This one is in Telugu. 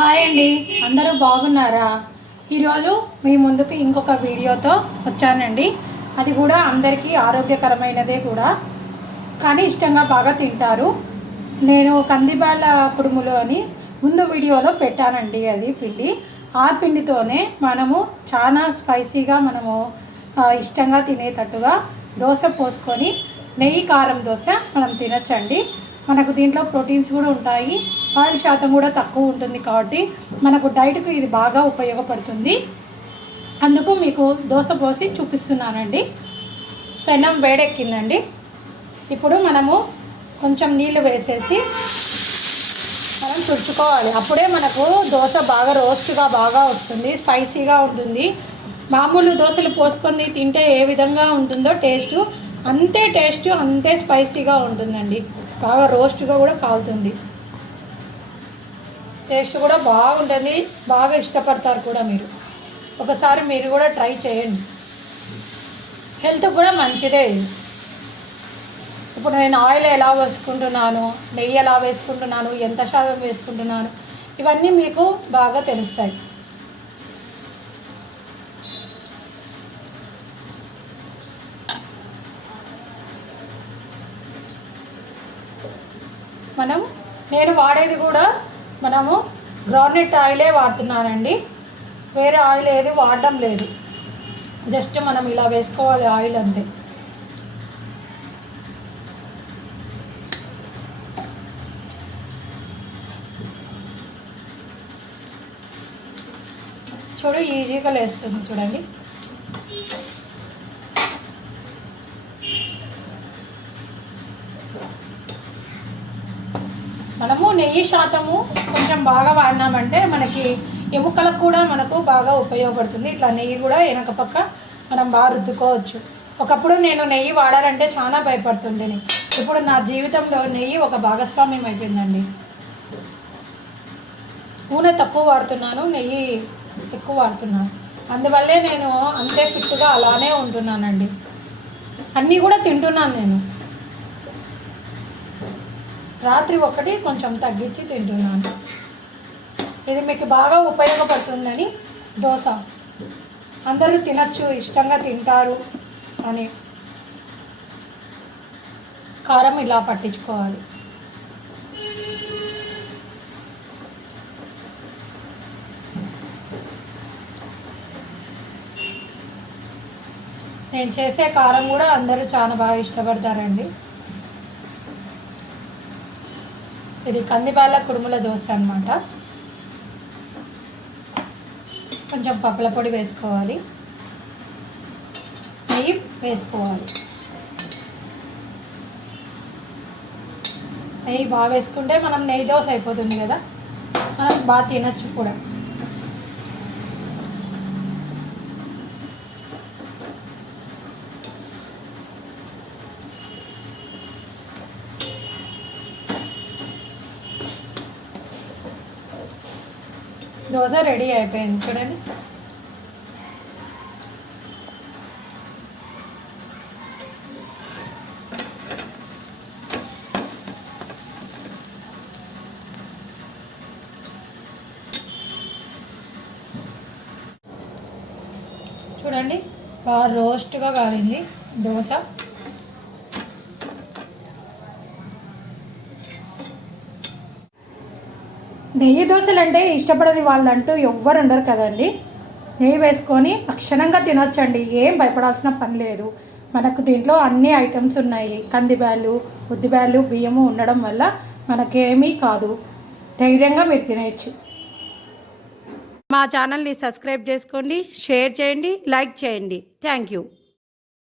హాయ్ అండి. అందరూ బాగున్నారా? ఈరోజు మీ ముందుకు ఇంకొక వీడియోతో వచ్చానండి. అది కూడా అందరికీ ఆరోగ్యకరమైనదే కూడా. కానీ ఇష్టంగా బాగా తింటారు. నేను కందిబాళ్ళ కుడుములు అని ముందు వీడియోలో పెట్టానండి అది పిండి. ఆ పిండితోనే మనము చాలా స్పైసీగా మనము ఇష్టంగా తినేటట్టుగా దోశ పోసుకొని నెయ్యి కారం దోశ మనం తినచ్చండి. మనకు దీంట్లో ప్రోటీన్స్ కూడా ఉంటాయి. ఆయిల్ శాతం కూడా తక్కువ ఉంటుంది కాబట్టి మనకు డైట్కు ఇది బాగా ఉపయోగపడుతుంది. అందుకు మీకు దోశ పోసి చూపిస్తున్నానండి. పెనం వేడెక్కిందండి. ఇప్పుడు మనము కొంచెం నీళ్ళు వేసేసి మనం తుడుచుకోవాలి. అప్పుడే మనకు దోశ బాగా రోస్ట్గా బాగా వస్తుంది స్పైసీగా ఉంటుంది. మామూలు దోశలు పోసుకొని తింటే ఏ విధంగా ఉంటుందో టేస్ట్ అంతే టేస్ట్ అంతే స్పైసీగా ఉంటుందండి. బాగా రోస్ట్గా కూడా కాలుతుంది. టేస్ట్ కూడా బాగుంటుంది. బాగా ఇష్టపడతారు కూడా మీరు. ఒకసారి మీరు కూడా ట్రై చేయండి. హెల్త్ కూడా మంచిదే. ఇప్పుడు నేను ఆయిల్ ఎలా వేసుకుంటున్నాను నెయ్యి ఎలా వేసుకుంటున్నాను ఎంత శాతం వేసుకుంటున్నాను ఇవన్నీ మీకు బాగా తెలుస్తాయి. మనం నేను వాడేది కూడా మనము గ్రౌండ్నట్ ఆయిలే వాడుతున్నానండి. వేరే ఆయిల్ ఏది వాడడం లేదు. జస్ట్ మనం ఇలా వేసుకోవాలి ఆయిల్ అంతే. చూడు ఈజీగా లేస్తుంది చూడండి. మనము నెయ్యి శాతము కొంచెం బాగా వాడినామంటే మనకి ఎముకలకు కూడా మనకు బాగా ఉపయోగపడుతుంది. ఇట్లా నెయ్యి కూడా వెనక పక్క మనం బాగా రుద్దుకోవచ్చు. ఒకప్పుడు నేను నెయ్యి వాడాలంటే చాలా భయపడుతుండేని. ఇప్పుడు నా జీవితంలో నెయ్యి ఒక భాగస్వామ్యం అయిపోయిందండి. నూనె తక్కువ వాడుతున్నాను నెయ్యి ఎక్కువ వాడుతున్నాను. అందువల్లే నేను అంతే ఫిట్గా అలానే ఉంటున్నానండి. అన్నీ కూడా తింటున్నాను నేను. రాత్రి ఒకటి కొంచెం తగ్గించి తింటున్నాను. ఇది మీకు బాగా ఉపయోగపడుతుందని దోశ. అందరూ తినచ్చు ఇష్టంగా తింటారు అని. కారం ఇలా పట్టించుకోవాలి. నేను చేసే కారం కూడా అందరూ చాలా బాగా ఇష్టపడతారండి. ఇది కందిపాల కుడుముల దోశ అనమాట కొంచెం పప్పుల పొడి వేసుకోవాలి. నెయ్యి వేసుకోవాలి. నెయ్యి బాగా వేసుకుంటే మనం నెయ్యి దోశ అయిపోతుంది కదా. మనం బాగా తినచ్చు కూడా. దోశ రెడీ అయిపోయింది చూడండి. చూడండి బాగా రోస్ట్గా కాలింది దోశ. నెయ్యి దోశలు అంటే ఇష్టపడని వాళ్ళంటూ ఎవ్వరు ఉండరు కదండి. నెయ్యి వేసుకొని అక్షణంగా తినొచ్చండి. ఏం భయపడాల్సిన పని లేదు. మనకు దీంట్లో అన్ని ఐటమ్స్ ఉన్నాయి. కందిబ్యాలు ఉద్దిబ్యాళ్ళు బియ్యము ఉండడం వల్ల మనకేమీ కాదు. ధైర్యంగా మీరు తినేయచ్చు. మా ఛానల్ని సబ్స్క్రైబ్ చేసుకోండి షేర్ చేయండి లైక్ చేయండి. Thank you.